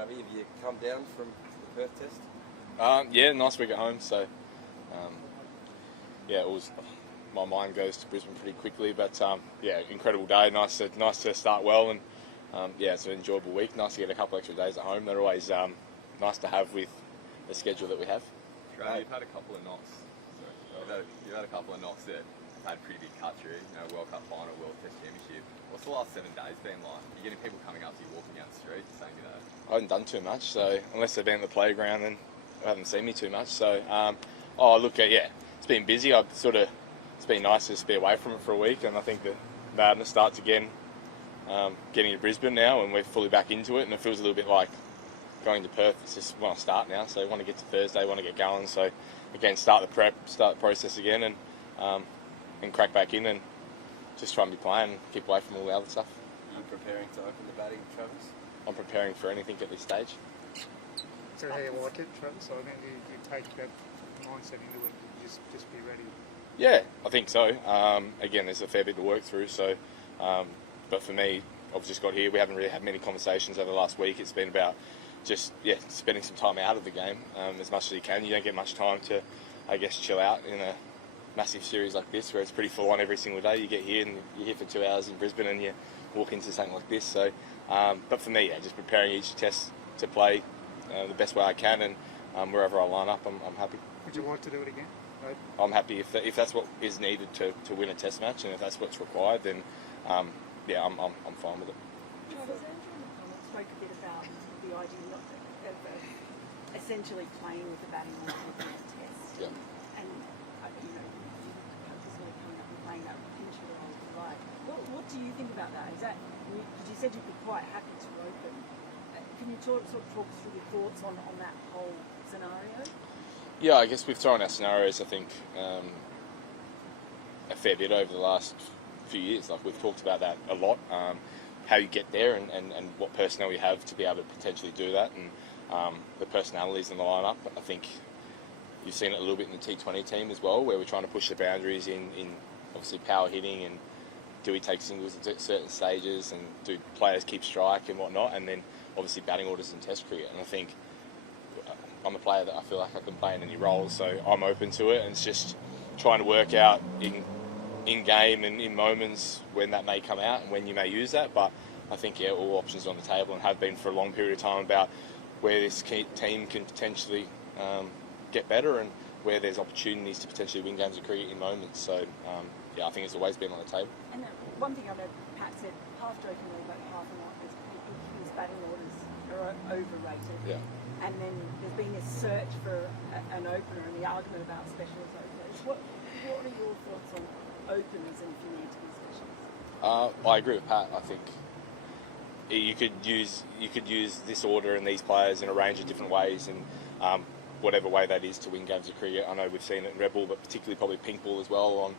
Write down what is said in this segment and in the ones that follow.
Travi, have you come down from the Perth test? Yeah, nice week at home. So, yeah, it was. My mind goes to Brisbane pretty quickly, but yeah, incredible day. Nice to start well, and yeah, it's an enjoyable week. Nice to get a couple extra days at home. They're always nice to have with the schedule that we have. Travi, you've had a couple of knocks. You've had a couple of knocks that have had pretty big cut through. World Cup final, World Test Championship. What's the last 7 days been like? You're getting people coming up to you, walking down the street, saying I haven't done too much, so unless they've been at the playground, then they haven't seen me too much. So, yeah, it's been busy. It's been nice to just be away from it for a week, and I think the madness starts again, getting to Brisbane now, and we're fully back into it, and it feels a little bit like going to Perth. It's just want to start now, so I want to get to Thursday, want to get going. So, again, start the process again, and crack back in, and just try and be playing, and keep away from all the other stuff. Are you preparing to open the batting, Travis? I'm preparing for anything at this stage. So how you like it, Travis? I mean, you take that mindset into it and just be ready. Yeah, I think so. Again, there's a fair bit to work through. So, but for me, I've just got here. We haven't really had many conversations over the last week. It's been about just spending some time out of the game as much as you can. You don't get much time to, I guess, chill out in a massive series like this, where it's pretty full on every single day. You get here and you're here for 2 hours in Brisbane, and you walk into something like this. So, but for me, yeah, just preparing each test to play the best way I can, and wherever I line up, I'm happy. Would you like to do it again? Right? I'm happy if that's what is needed to win a test match, and if that's what's required, then yeah, I'm fine with it. Travis, Andrew in the comments spoke a bit about the idea of essentially playing with the batting order in a test. Yeah. And you sort of coming up and playing that pinch role if you like. What do you think about that? Is that, because you said you'd be quite happy to open. Can you sort of talk us through your thoughts on that whole scenario? Yeah, I guess we've thrown our scenarios, I think, a fair bit over the last few years. Like, we've talked about that a lot, how you get there and what personnel you have to be able to potentially do that, and the personalities in the lineup. I think you've seen it a little bit in the T20 team as well, where we're trying to push the boundaries in obviously power hitting, and do we take singles at certain stages, and do players keep strike and whatnot, and then obviously batting orders in Test cricket. And I think I'm a player that I feel like I can play in any role, so I'm open to it, and it's just trying to work out in game and in moments when that may come out and when you may use that. But I think, yeah, all options are on the table, and have been for a long period of time, about where this team can potentially get better, and where there's opportunities to potentially win games of cricket in moments. So yeah, I think it's always been on the table. And one thing I know Pat said, half jokingly but half not, is his batting orders are overrated. Yeah. And then there's been this search for an opener, and the argument about specialist openers. What are your thoughts on openers, and if you need to be specialists? I agree with Pat. I think you could use this order and these players in a range of different ways, and whatever way that is to win games of cricket. I know we've seen it in red ball, but particularly probably pink ball as well,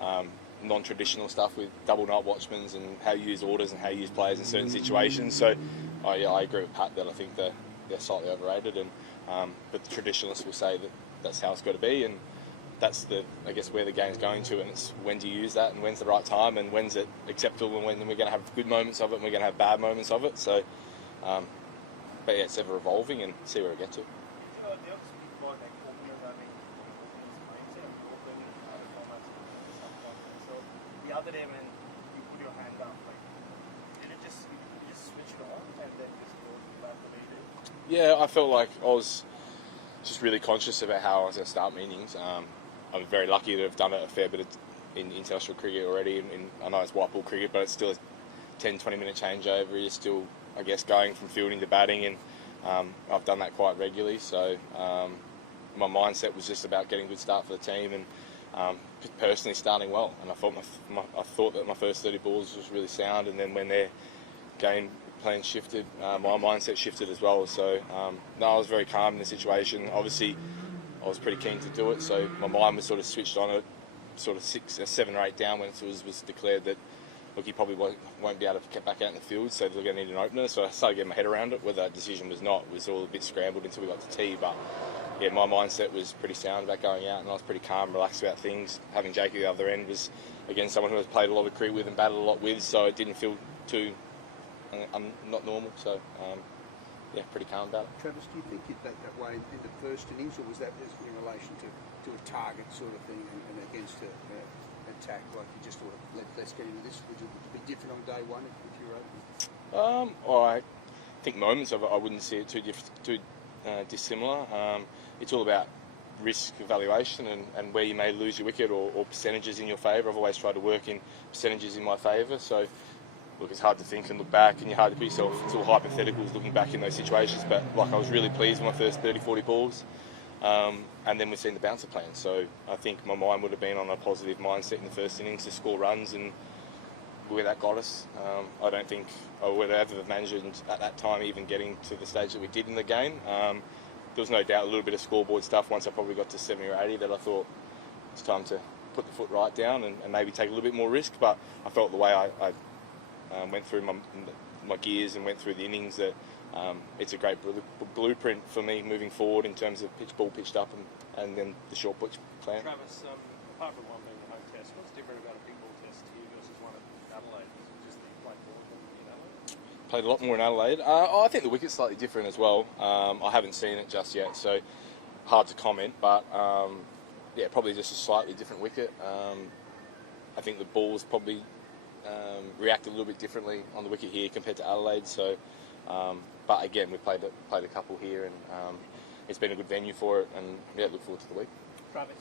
on non-traditional stuff with double night watchmen, and how you use orders and how you use players in certain situations. So yeah, I agree with Pat that I think they're slightly overrated, and but the traditionalists will say that that's how it's got to be, and that's I guess where the game's going to, and it's when do you use that, and when's the right time, and when's it acceptable, and when we're going to have good moments of it, and we're going to have bad moments of it. So, but yeah, it's ever evolving, and see where we get to. The other day when you put your hand up, did it just switch it on and then just go back the way you did? Yeah, I felt like I was just really conscious about how I was going to start my innings. I'm very lucky to have done it a fair bit in international cricket already. I know it's white ball cricket, but it's still a 10-20 minute changeover. You're still, I guess, going from fielding to batting, and I've done that quite regularly. So my mindset was just about getting a good start for the team, and personally starting well. And I thought that my first 30 balls was really sound, and then when their game plan shifted, my mindset shifted as well. So no, I was very calm in the situation. Obviously, I was pretty keen to do it, so my mind was sort of switched on it, sort of 7 or 8 down when it was declared that, look, he probably won't be able to get back out in the field, so they're going to need an opener. So I started getting my head around it. Whether that decision was all a bit scrambled until we got to tea, but yeah, my mindset was pretty sound about going out, and I was pretty calm, relaxed about things. Having Jake at the other end was, again, someone who has played a lot of cricket with and battled a lot with, so it didn't feel too not normal. So yeah, pretty calm about it. Travis, do you think that way in the first innings, or was that just in relation to a target sort of thing and against an attack? Like you just thought, let's get into this. Would it be different on day one if you were open? I think moments of it, I wouldn't see it too dissimilar. It's all about risk evaluation and where you may lose your wicket or percentages in your favour. I've always tried to work in percentages in my favour. So, look, it's hard to think and look back, and you're hard to put yourself. It's all hypotheticals looking back in those situations. But like, I was really pleased with my first 30, 40 balls, and then we've seen the bouncer plan. So I think my mind would have been on a positive mindset in the first innings to score runs, and where that got us. I don't think I would have imagined at that time even getting to the stage that we did in the game. There was no doubt a little bit of scoreboard stuff once I probably got to 70 or 80 that I thought it's time to put the foot right down and maybe take a little bit more risk. But I felt the way I went through my gears and went through the innings that it's a great blueprint for me moving forward in terms of ball pitched up and then the short pitch plan. Travis, apart from one being the home test, what's different about a big ball test here versus one at Adelaide? Is it just that you play more than in Adelaide? Played a lot more in Adelaide. I think the wicket's slightly different as well. I haven't seen it just yet, so hard to comment. But yeah, probably just a slightly different wicket. I think the balls probably react a little bit differently on the wicket here compared to Adelaide. So, but again, we've played a couple here, and it's been a good venue for it. And yeah, look forward to the week. Travis,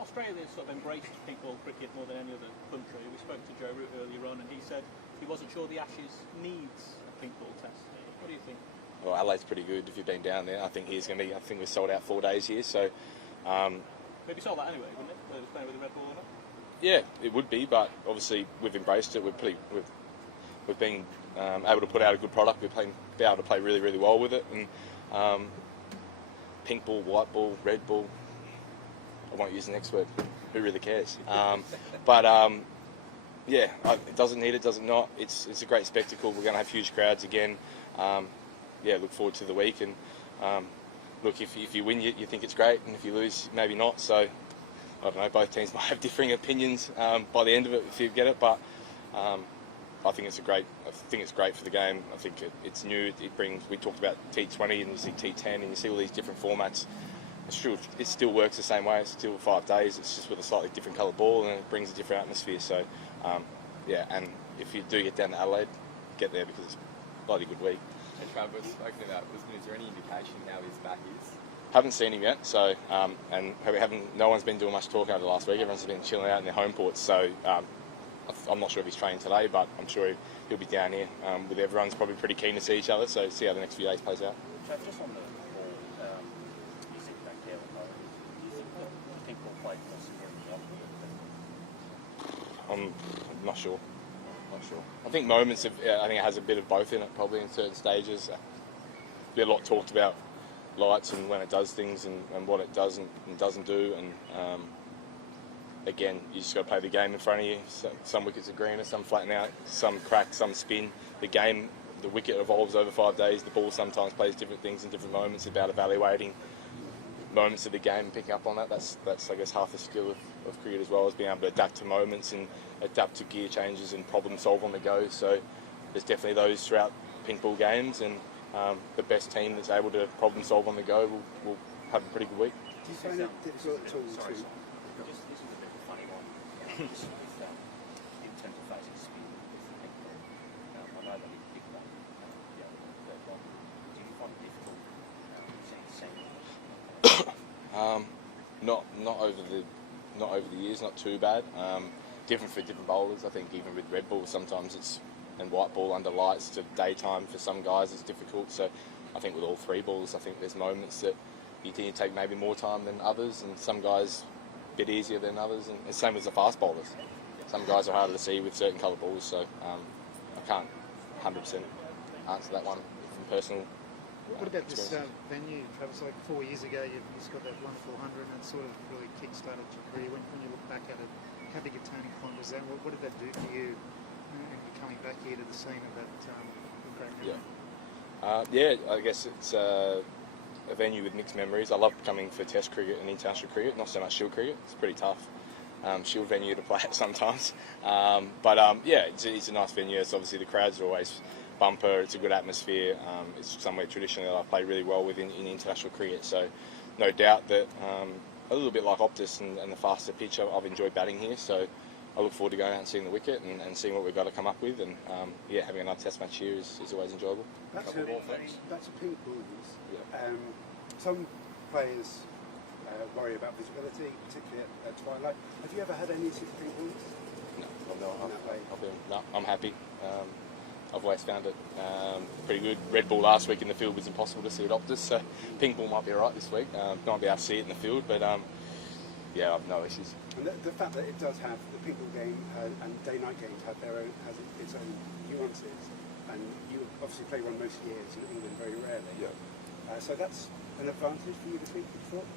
Australia sort of embraced pink ball cricket more than any other country. We spoke to Joe Root earlier on, and he said he wasn't sure the Ashes needs a pink ball test. What do you think? Well, Adelaide's pretty good. If you've been down there, I think he's going to be. I think we've sold out 4 days here, so. Maybe sold that anyway, wouldn't it? Whether it was playing with the red ball or not. Yeah, it would be, but obviously we've embraced it. We've been able to put out a good product. We've been able to play really, really well with it. And pink ball, white ball, red ball. I won't use the next word. Who really cares? Yeah, it doesn't need it, does it not? It's a great spectacle. We're going to have huge crowds again. Yeah, look forward to the week. And look, if you win, you think it's great, and if you lose, maybe not. So I don't know. Both teams might have differing opinions by the end of it if you get it, but I think it's great. I think it's great for the game. I think it's new. It brings. We talked about T20 and you see T10 and you see all these different formats. It's true. It still works the same way. It's still 5 days. It's just with a slightly different coloured ball, and it brings a different atmosphere. So yeah, and if you do get down to Adelaide, get there because it's a bloody good week. And Travis, spoken about Lisbon, is there any indication how his back is? Haven't seen him yet, so and we haven't. No one's been doing much talk over the last week. Everyone's been chilling out in their home ports. So I'm not sure if he's training today, but I'm sure he'll be down here. With everyone's probably pretty keen to see each other. So see how the next few days plays out. Travis, just on the ball, you sit back there with Mo. Do you think that pink ball played more severely? I'm not sure. I think moments of. I think it has a bit of both in it, probably in certain stages. There's a lot talked about lights and when it does things and what it does and doesn't do. And again, you just got to play the game in front of you. So, some wickets are greener, some flatten out, some crack, some spin. The game, the wicket evolves over 5 days. The ball sometimes plays different things in different moments. It's about evaluating moments of the game and picking up on that. That's I guess half the skill of cricket as well, as being able to adapt to moments and adapt to gear changes and problem solve on the go. So there's definitely those throughout pink ball games, and the best team that's able to problem solve on the go will have a pretty good week. Do you find it difficult at all Sorry, to... this is a bit of a funny one. Just with, in terms of facing spin with the pink ball. I know that he picked one the third one. Do you find it difficult seeing the same? Not over the years, not too bad. Different for different bowlers. I think even with red ball, sometimes it's and white ball under lights to daytime for some guys is difficult. So I think with all 3 balls, I think there's moments that you think you take maybe more time than others, and some guys a bit easier than others. And the same as the fast bowlers. Some guys are harder to see with certain colour balls. So I can't 100% answer that one from personal. What about this venue, Travis? Like 4 years ago, you've just got that wonderful 100, and it sort of really kick-started your career. When you look back at it, how big a turning point was that? What did that do for you? And you're coming back here to the scene of that great memory? Yeah, I guess it's a venue with mixed memories. I love coming for Test cricket and international cricket, not so much Shield cricket. It's pretty tough. Shield venue to play at sometimes. But yeah, it's a nice venue. It's obviously the crowds are always bumper. It's a good atmosphere. It's somewhere traditionally that I play really well with in international cricket. So no doubt that a little bit like Optus and the faster pitch, I've enjoyed batting here. So I look forward to going out and seeing the wicket and seeing what we've got to come up with. And yeah, having another test match here is always enjoyable. Back to pink balls. Yeah. Some players worry about visibility, particularly at twilight. Have you ever had any issues with pink balls? No, I'm happy. I've always found it pretty good. Red ball last week in the field was impossible to see at Optus, so pink ball might be alright this week. Might be able to see it in the field, but yeah, I've no issues. And the fact that it does have the pink ball game and day-night games have its own nuances, and you obviously play one most years in England very rarely. Yeah. So that's an advantage for you this week, you thought?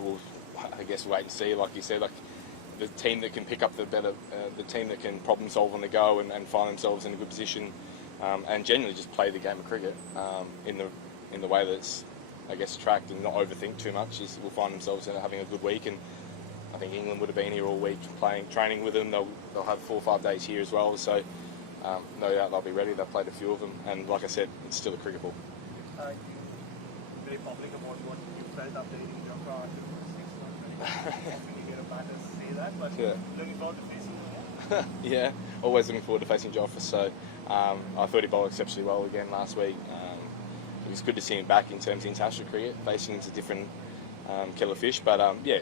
Well, I guess wait and see. Like you said, like the team that can pick up the team that can problem solve on the go and find themselves in a good position, and generally just play the game of cricket in the way that's, I guess, tracked and not overthink too much, will find themselves having a good week. And I think England would have been here all week training with them. They'll have 4 or 5 days here as well. So no doubt they'll be ready. They've played a few of them, and like I said, it's still a cricket ball. Very public about what you felt updating your car after the 6 months. Often you get a batter to say that, but Yeah. looking forward to facing him. Yeah, always looking forward to facing Joffa. So I thought he bowled exceptionally well again last week. It was good to see him back in terms of international cricket. Facing is a different kettle of fish, but yeah,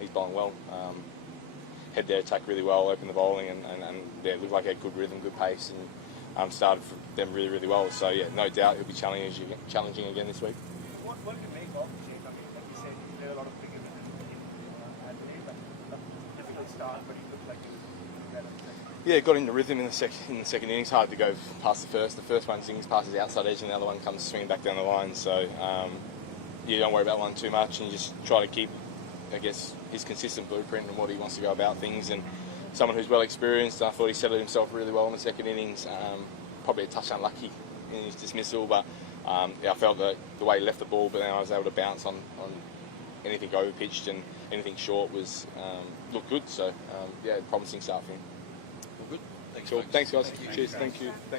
he's bowling well. Head their attack really well, opened the bowling, and yeah, looked like he had good rhythm, good pace, and started for them really, really well. So yeah, no doubt he'll be challenging again this week. What do you make of the change? I mean, like you said, you played a lot of cricket with him, Adelaide, but a difficult start, but he looked like he was doing better. Yeah, got into rhythm in the second innings. Hard to go past the first. The first one swings past his outside edge, and the other one comes swinging back down the line. So you don't worry about one too much, and you just try to keep, I guess, his consistent blueprint and what he wants to go about things. And someone who's well experienced, I thought he settled himself really well in the second innings. Probably a touch unlucky in his dismissal, but yeah, I felt that the way he left the ball, but then I was able to bounce on anything over pitched and anything short was looked good. So yeah, promising start for him. Well, good. Thanks, Cool. folks. Thanks guys. Thank you. Cheers. Thank you. Thanks.